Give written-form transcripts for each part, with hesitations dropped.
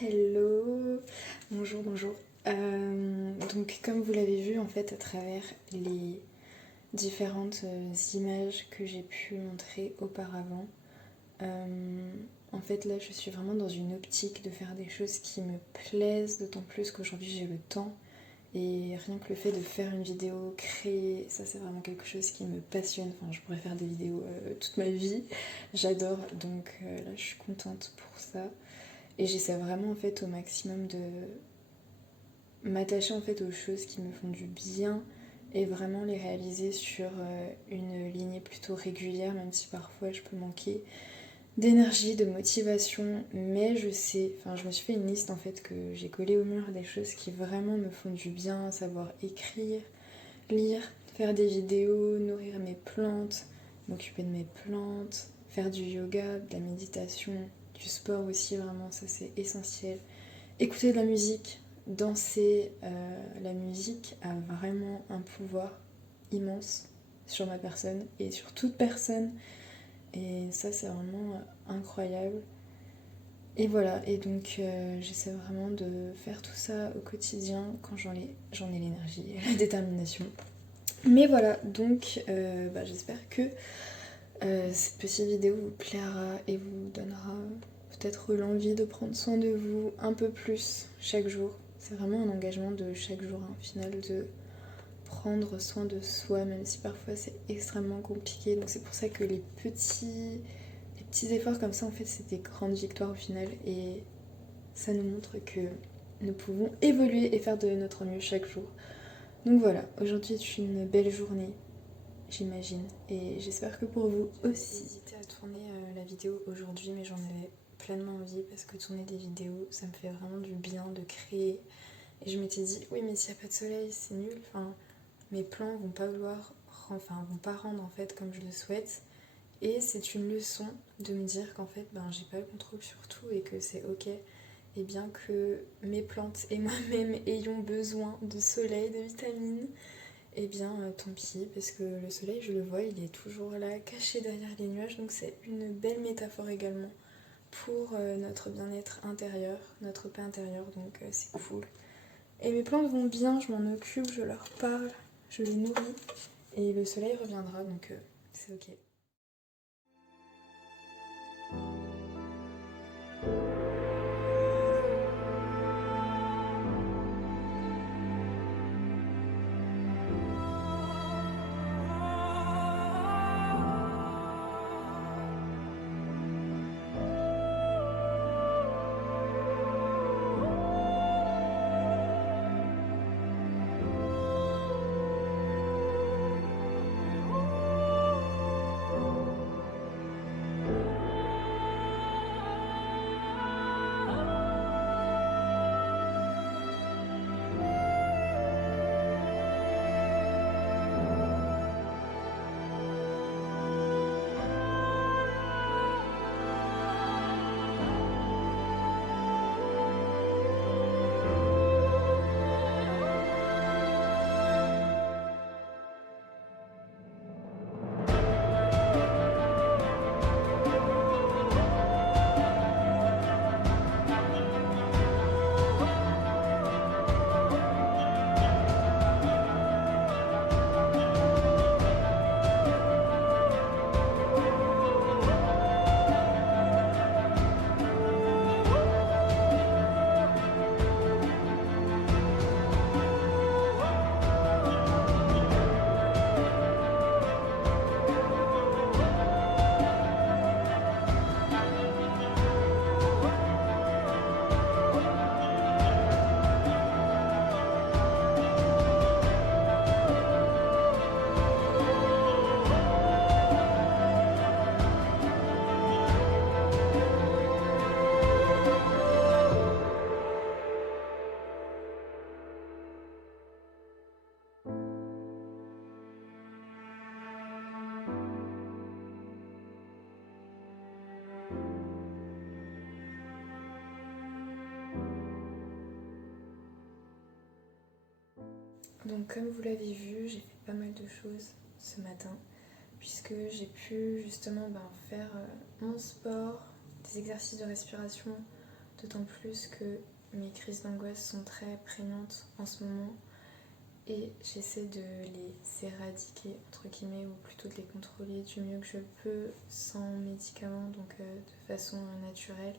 Hello, bonjour. Donc comme vous l'avez vu en fait à travers les différentes images que j'ai pu montrer auparavant, en fait là je suis vraiment dans une optique de faire des choses qui me plaisent, d'autant plus qu'aujourd'hui j'ai le temps et rien que le fait de faire une vidéo, créer, ça c'est vraiment quelque chose qui me passionne. Enfin je pourrais faire des vidéos toute ma vie, j'adore, donc là je suis contente pour ça. Et j'essaie vraiment en fait au maximum de m'attacher en fait aux choses qui me font du bien et vraiment les réaliser sur une lignée plutôt régulière, même si parfois je peux manquer d'énergie, de motivation, mais je sais, enfin je me suis fait une liste en fait que j'ai collée au mur des choses qui vraiment me font du bien, savoir écrire, lire, faire des vidéos, nourrir mes plantes, m'occuper de mes plantes, faire du yoga, de la méditation, du sport aussi, vraiment ça c'est essentiel. Écouter de la musique, danser, la musique a vraiment un pouvoir immense sur ma personne et sur toute personne. Et ça, c'est vraiment incroyable. Et voilà, et donc j'essaie vraiment de faire tout ça au quotidien quand j'en ai l'énergie et la détermination. Mais voilà, donc j'espère que cette petite vidéo vous plaira et vous donnera peut-être l'envie de prendre soin de vous un peu plus chaque jour. C'est vraiment un engagement de chaque jour, au final, de prendre soin de soi, même si parfois c'est extrêmement compliqué. Donc c'est pour ça que les petits efforts comme ça, en fait, c'est des grandes victoires au final. Et ça nous montre que nous pouvons évoluer et faire de notre mieux chaque jour. Donc voilà, aujourd'hui est une belle journée, j'imagine. Et j'espère que pour vous aussi. J'ai hésité à tourner la vidéo aujourd'hui, mais j'en avais pleinement envie parce que tourner des vidéos, ça me fait vraiment du bien de créer. Et je m'étais dit, oui, mais s'il n'y a pas de soleil, c'est nul. Enfin, mes plans vont pas rendre en fait comme je le souhaite. Et c'est une leçon de me dire qu'en fait, j'ai pas le contrôle sur tout et que c'est ok. Et bien que mes plantes et moi-même ayons besoin de soleil, de vitamines, eh bien tant pis, parce que le soleil, je le vois, il est toujours là, caché derrière les nuages, donc c'est une belle métaphore également pour notre bien-être intérieur, notre paix intérieure, donc c'est cool. Et mes plantes vont bien, je m'en occupe, je leur parle, je les nourris, et le soleil reviendra, donc c'est ok. Donc comme vous l'avez vu, j'ai fait pas mal de choses ce matin, puisque j'ai pu justement faire mon sport, des exercices de respiration, d'autant plus que mes crises d'angoisse sont très prégnantes en ce moment et j'essaie de les éradiquer entre guillemets ou plutôt de les contrôler du mieux que je peux sans médicaments, donc de façon naturelle,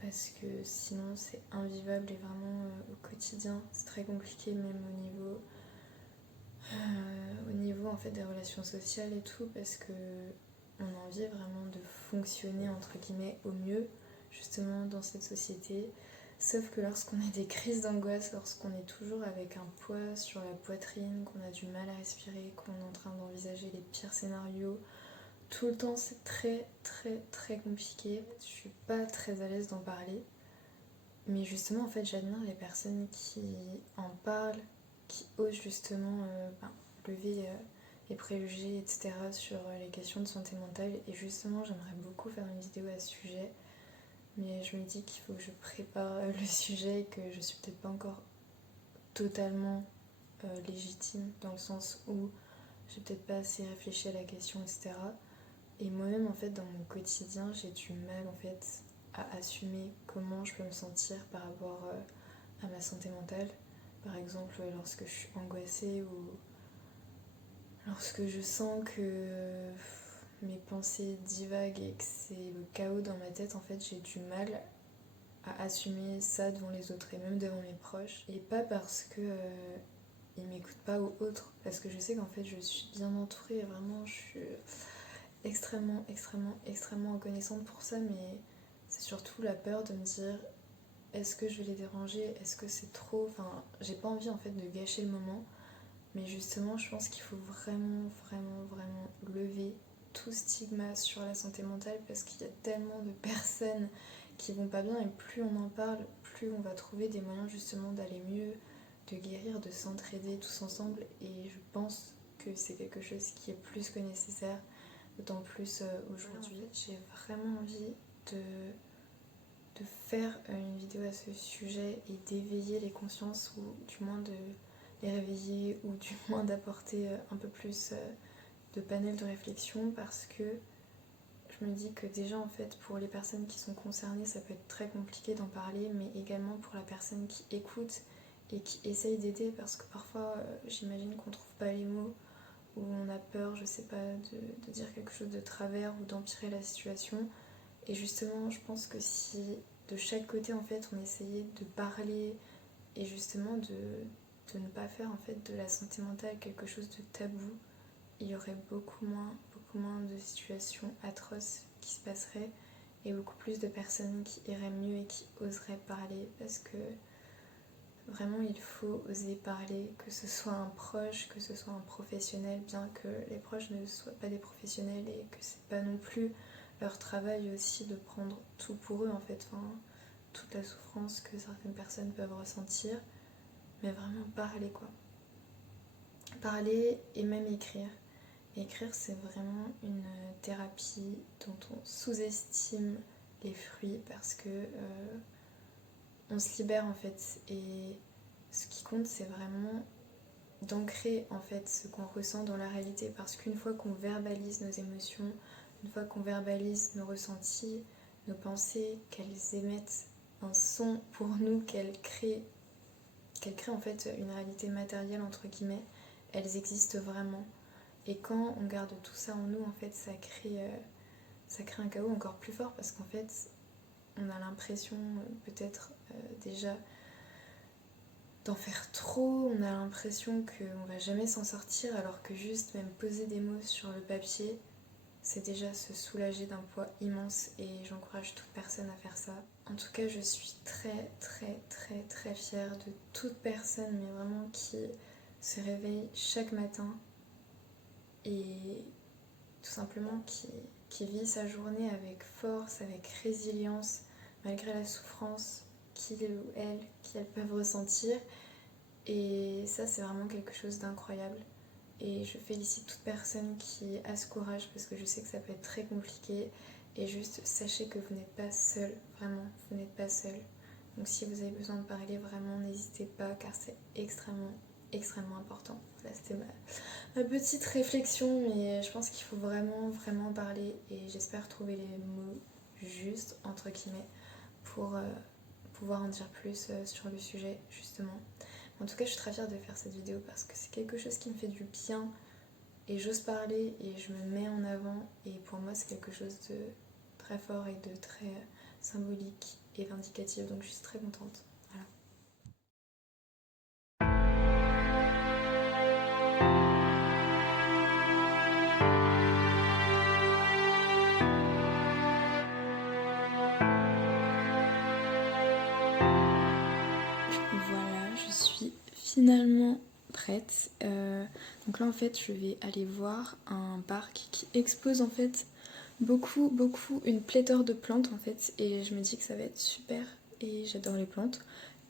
parce que sinon c'est invivable et vraiment au quotidien c'est très compliqué, même au niveau en fait des relations sociales et tout, parce que on a envie vraiment de fonctionner entre guillemets au mieux justement dans cette société. Sauf que lorsqu'on a des crises d'angoisse, lorsqu'on est toujours avec un poids sur la poitrine, qu'on a du mal à respirer, qu'on est en train d'envisager les pires scénarios, tout le temps c'est très très très compliqué. Je suis pas très à l'aise d'en parler. Mais justement en fait j'admire les personnes qui en parlent, qui osent justement lever les préjugés, etc. sur les questions de santé mentale. Et justement j'aimerais beaucoup faire une vidéo à ce sujet. Mais je me dis qu'il faut que je prépare le sujet et que je suis peut-être pas encore totalement légitime, dans le sens où j'ai peut-être pas assez réfléchi à la question, etc. Et moi-même en fait dans mon quotidien j'ai du mal en fait à assumer comment je peux me sentir par rapport à ma santé mentale. Par exemple lorsque je suis angoissée ou lorsque je sens que mes pensées divaguent et que c'est le chaos dans ma tête, en fait j'ai du mal à assumer ça devant les autres et même devant mes proches. Et pas parce que ils m'écoutent pas ou autre, parce que je sais qu'en fait je suis bien entourée et vraiment je suis extrêmement extrêmement extrêmement reconnaissante pour ça, mais c'est surtout la peur de me dire est-ce que je vais les déranger, est-ce que c'est trop, enfin j'ai pas envie en fait de gâcher le moment, mais justement je pense qu'il faut vraiment vraiment vraiment lever tout stigma sur la santé mentale, parce qu'il y a tellement de personnes qui vont pas bien et plus on en parle, plus on va trouver des moyens justement d'aller mieux, de guérir, de s'entraider tous ensemble. Et je pense que c'est quelque chose qui est plus que nécessaire, d'autant plus aujourd'hui. En fait, j'ai vraiment envie de faire une vidéo à ce sujet et d'éveiller les consciences, ou du moins de les réveiller, ou du moins d'apporter un peu plus de panel de réflexion, parce que je me dis que déjà en fait pour les personnes qui sont concernées ça peut être très compliqué d'en parler, mais également pour la personne qui écoute et qui essaye d'aider, parce que parfois j'imagine qu'on trouve pas les mots, ou on a peur, je sais pas, de dire quelque chose de travers ou d'empirer la situation. Et justement je pense que si de chaque côté en fait on essayait de parler et justement de ne pas faire en fait de la santé mentale quelque chose de tabou, il y aurait beaucoup moins de situations atroces qui se passeraient et beaucoup plus de personnes qui iraient mieux et qui oseraient parler, parce que vraiment il faut oser parler, que ce soit un proche, que ce soit un professionnel, bien que les proches ne soient pas des professionnels et que c'est pas non plus leur travail aussi de prendre tout pour eux en fait, enfin, toute la souffrance que certaines personnes peuvent ressentir, mais vraiment parler quoi. Parler et même écrire. Écrire, c'est vraiment une thérapie dont on sous-estime les fruits, parce que on se libère en fait. Et ce qui compte, c'est vraiment d'ancrer en fait ce qu'on ressent dans la réalité, parce qu'une fois qu'on verbalise nos émotions, une fois qu'on verbalise nos ressentis, nos pensées, qu'elles émettent un son pour nous, qu'elles créent en fait une réalité matérielle entre guillemets, elles existent vraiment. Et quand on garde tout ça en nous, en fait, ça crée un chaos encore plus fort, parce qu'en fait, on a l'impression peut-être déjà d'en faire trop, on a l'impression qu'on va jamais s'en sortir, alors que juste même poser des mots sur le papier, c'est déjà se soulager d'un poids immense, et j'encourage toute personne à faire ça. En tout cas, je suis très très très très fière de toute personne, mais vraiment qui se réveille chaque matin et tout simplement qui vit sa journée avec force, avec résilience, malgré la souffrance qu'il ou elle, qu'elles peuvent ressentir. Et ça, c'est vraiment quelque chose d'incroyable. Et je félicite toute personne qui a ce courage, parce que je sais que ça peut être très compliqué. Et juste, sachez que vous n'êtes pas seul, vraiment, vous n'êtes pas seul. Donc si vous avez besoin de parler, vraiment, n'hésitez pas, car c'est extrêmement, extrêmement important. Voilà, c'était ma petite réflexion, mais je pense qu'il faut vraiment, vraiment parler, et j'espère trouver les mots justes, entre guillemets, pour pouvoir en dire plus sur le sujet justement. En tout cas, je suis très fière de faire cette vidéo parce que c'est quelque chose qui me fait du bien et j'ose parler et je me mets en avant et pour moi c'est quelque chose de très fort et de très symbolique et vindicatif, donc je suis très contente. Voilà. Voilà, je suis finalement prête. Donc là en fait je vais aller voir un parc qui expose en fait beaucoup une pléthore de plantes en fait et je me dis que ça va être super et j'adore les plantes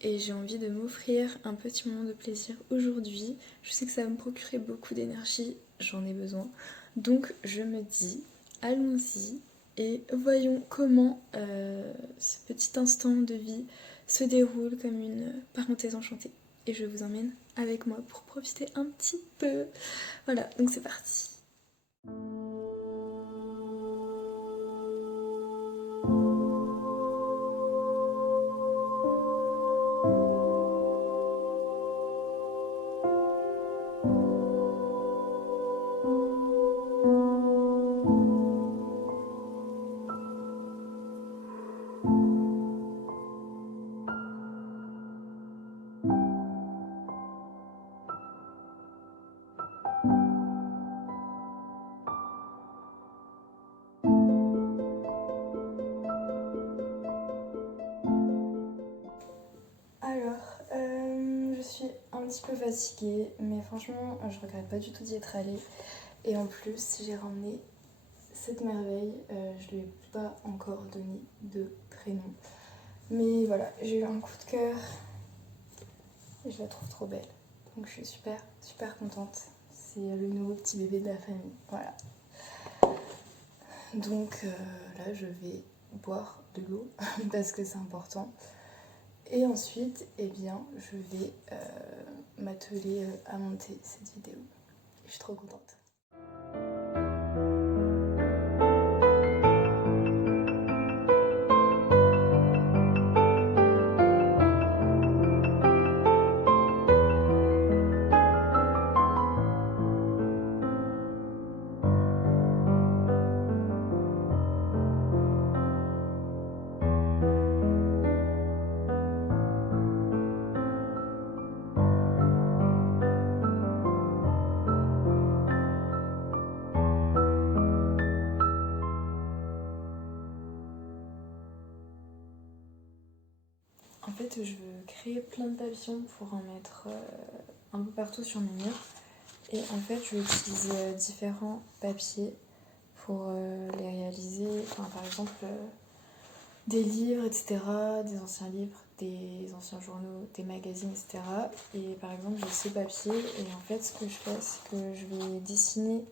et j'ai envie de m'offrir un petit moment de plaisir aujourd'hui. Je sais que ça va me procurer beaucoup d'énergie, j'en ai besoin. Donc je me dis allons-y et voyons comment ce petit instant de vie se déroule comme une parenthèse enchantée. Et je vous emmène avec moi pour profiter un petit peu. Voilà, donc c'est parti. Je suis un petit peu fatiguée, mais franchement, je regrette pas du tout d'y être allée. Et en plus, j'ai ramené cette merveille. Je lui ai pas encore donné de prénom. Mais voilà, j'ai eu un coup de cœur et je la trouve trop belle. Donc je suis super contente. C'est le nouveau petit bébé de la famille. Voilà. Donc là, je vais boire de l'eau parce que c'est important. Et ensuite, eh bien, je vais m'atteler à monter cette vidéo. Je suis trop contente. En fait, je veux créer plein de papillons pour en mettre un peu partout sur mes murs. Et en fait, je vais utiliser différents papiers pour les réaliser. Enfin, par exemple, des livres, etc., des anciens livres, des anciens journaux, des magazines, etc. Et par exemple, j'ai ce papier et en fait, ce que je fais, c'est que je vais dessiner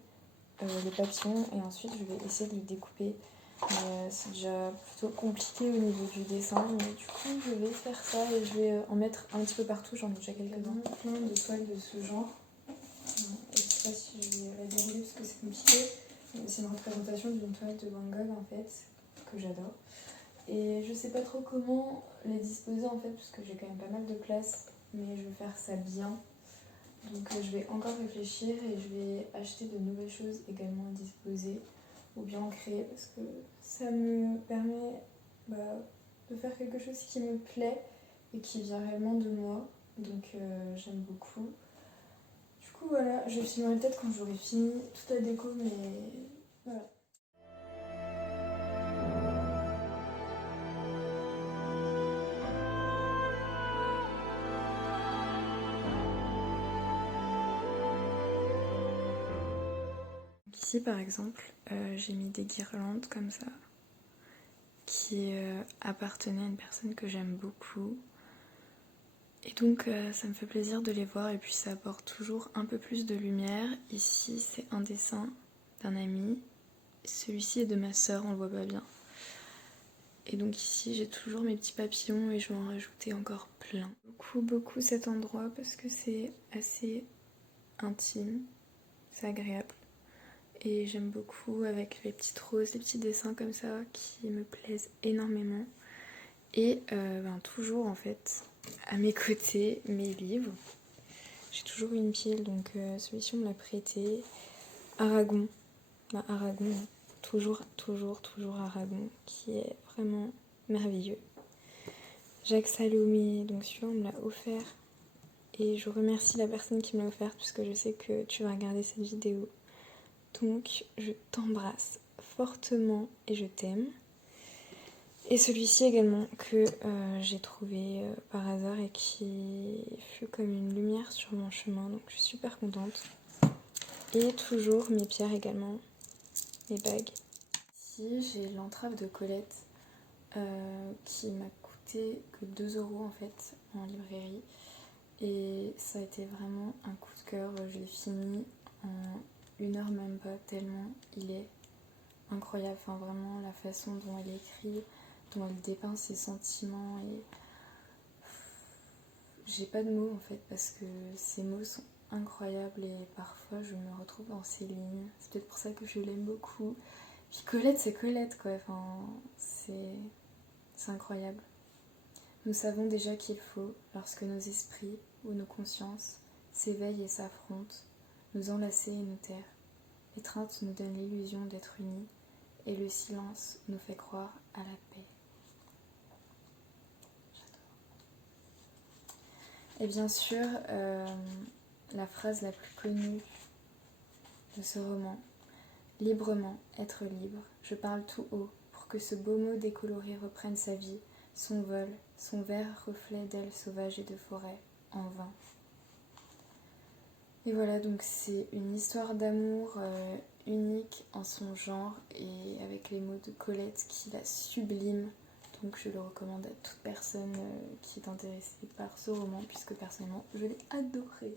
le papillon et ensuite je vais essayer de le découper. Mais c'est déjà plutôt compliqué au niveau du dessin, mais du coup, je vais faire ça et je vais en mettre un petit peu partout. J'en ai déjà quelques-uns. Plein de toiles de ce genre. Et je sais pas si je vais la dérouler parce que c'est compliqué. C'est une représentation d'une toile de Van Gogh en fait, que j'adore. Et je sais pas trop comment les disposer en fait, parce que j'ai quand même pas mal de place, mais je veux faire ça bien. Donc je vais encore réfléchir et je vais acheter de nouvelles choses également à disposer ou bien en créer parce que ça me permet de faire quelque chose qui me plaît et qui vient réellement de moi. Donc j'aime beaucoup. Du coup voilà, je filmerai peut-être quand j'aurai fini toute la déco, mais voilà. Ici par exemple, j'ai mis des guirlandes comme ça qui appartenaient à une personne que j'aime beaucoup. Et donc ça me fait plaisir de les voir et puis ça apporte toujours un peu plus de lumière. Ici c'est un dessin d'un ami, celui-ci est de ma sœur, on le voit pas bien. Et donc ici j'ai toujours mes petits papillons et je vais en rajouter encore plein. Beaucoup cet endroit parce que c'est assez intime, c'est agréable. Et j'aime beaucoup avec les petites roses, les petits dessins comme ça qui me plaisent énormément. Et toujours en fait à mes côtés mes livres. J'ai toujours une pile, donc celui-ci on me l'a prêté. Aragon, Aragon, toujours Aragon, qui est vraiment merveilleux. Jacques Salomé, donc celui-là on me l'a offert. Et je remercie la personne qui me l'a offert puisque je sais que tu vas regarder cette vidéo. Donc je t'embrasse fortement et je t'aime. Et celui-ci également que j'ai trouvé par hasard et qui fut comme une lumière sur mon chemin, donc je suis super contente. Et toujours mes pierres également, mes bagues. Ici j'ai l'entrave de Colette qui m'a coûté que 2 € en fait en librairie. Et ça a été vraiment un coup de cœur, je l'ai fini en 1 heure même pas, tellement il est incroyable. Enfin vraiment la façon dont elle écrit, dont elle dépeint ses sentiments et j'ai pas de mots en fait parce que ces mots sont incroyables et parfois je me retrouve dans ces lignes. C'est peut-être pour ça que je l'aime beaucoup. Puis Colette c'est Colette quoi, enfin c'est incroyable. Nous savons déjà qu'il faut, lorsque nos esprits ou nos consciences s'éveillent et s'affrontent, nous enlacer et nous taire. L'étreinte nous donne l'illusion d'être unis et le silence nous fait croire à la paix. Et bien sûr, la phrase la plus connue de ce roman, librement, être libre, je parle tout haut pour que ce beau mot décoloré reprenne sa vie, son vol, son vert reflet d'ailes sauvages et de forêt, en vain. Et voilà, donc c'est une histoire d'amour unique en son genre et avec les mots de Colette qui la sublime. Donc je le recommande à toute personne qui est intéressée par ce roman puisque personnellement je l'ai adoré.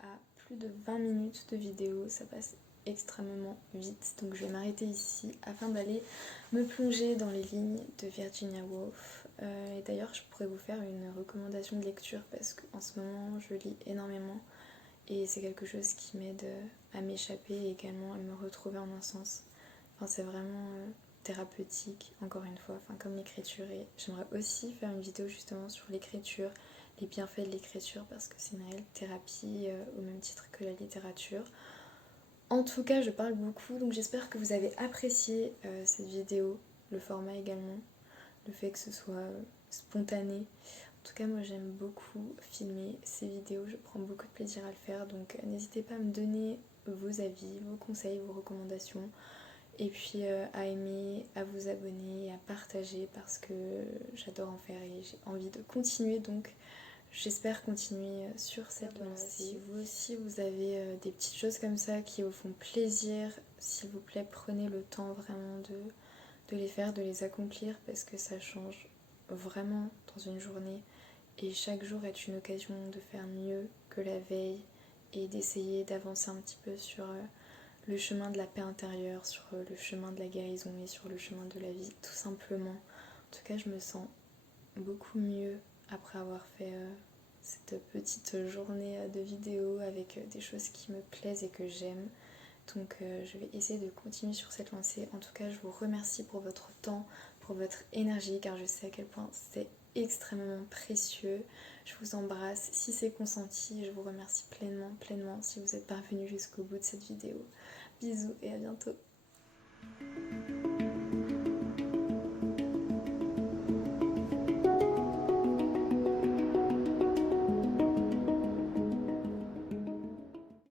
À plus de 20 minutes de vidéo, ça passe extrêmement vite. Donc je vais m'arrêter ici afin d'aller me plonger dans les lignes de Virginia Woolf. Et d'ailleurs je pourrais vous faire une recommandation de lecture parce qu'en ce moment je lis énormément. Et c'est quelque chose qui m'aide à m'échapper et également à me retrouver en un sens. Enfin, c'est vraiment thérapeutique, encore une fois, enfin, comme l'écriture. Et j'aimerais aussi faire une vidéo justement sur l'écriture, les bienfaits de l'écriture, parce que c'est une réelle thérapie au même titre que la littérature. En tout cas, je parle beaucoup, donc j'espère que vous avez apprécié cette vidéo, le format également, le fait que ce soit spontané. En tout cas, moi j'aime beaucoup filmer ces vidéos, je prends beaucoup de plaisir à le faire, donc n'hésitez pas à me donner vos avis, vos conseils, vos recommandations, et puis à aimer, à vous abonner et à partager parce que j'adore en faire et j'ai envie de continuer, donc j'espère continuer sur cette lancée. Si vous aussi vous avez des petites choses comme ça qui vous font plaisir, s'il vous plaît, prenez le temps vraiment de les faire, de les accomplir parce que ça change vraiment dans une journée et chaque jour est une occasion de faire mieux que la veille et d'essayer d'avancer un petit peu sur le chemin de la paix intérieure, sur le chemin de la guérison et sur le chemin de la vie tout simplement. En tout cas je me sens beaucoup mieux après avoir fait cette petite journée de vidéo avec des choses qui me plaisent et que j'aime. Donc je vais essayer de continuer sur cette lancée. En tout cas, je vous remercie pour votre temps, pour votre énergie, car je sais à quel point c'est extrêmement précieux. Je vous embrasse. Si c'est consenti, je vous remercie pleinement si vous êtes parvenu jusqu'au bout de cette vidéo. Bisous et à bientôt.